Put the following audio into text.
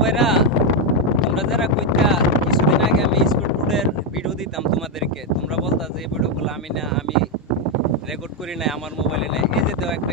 ভাইরা, তোমরা যারা কইতা কিছুদিন আগে আমি স্পিড বোর্ডের ভিডিও দিতাম তোমাদেরকে, তোমরা বলতা যে এই ভিডিওগুলো আমি রেকর্ড করি নাই, আমার মোবাইলে নাই। এই যে দেখো একটা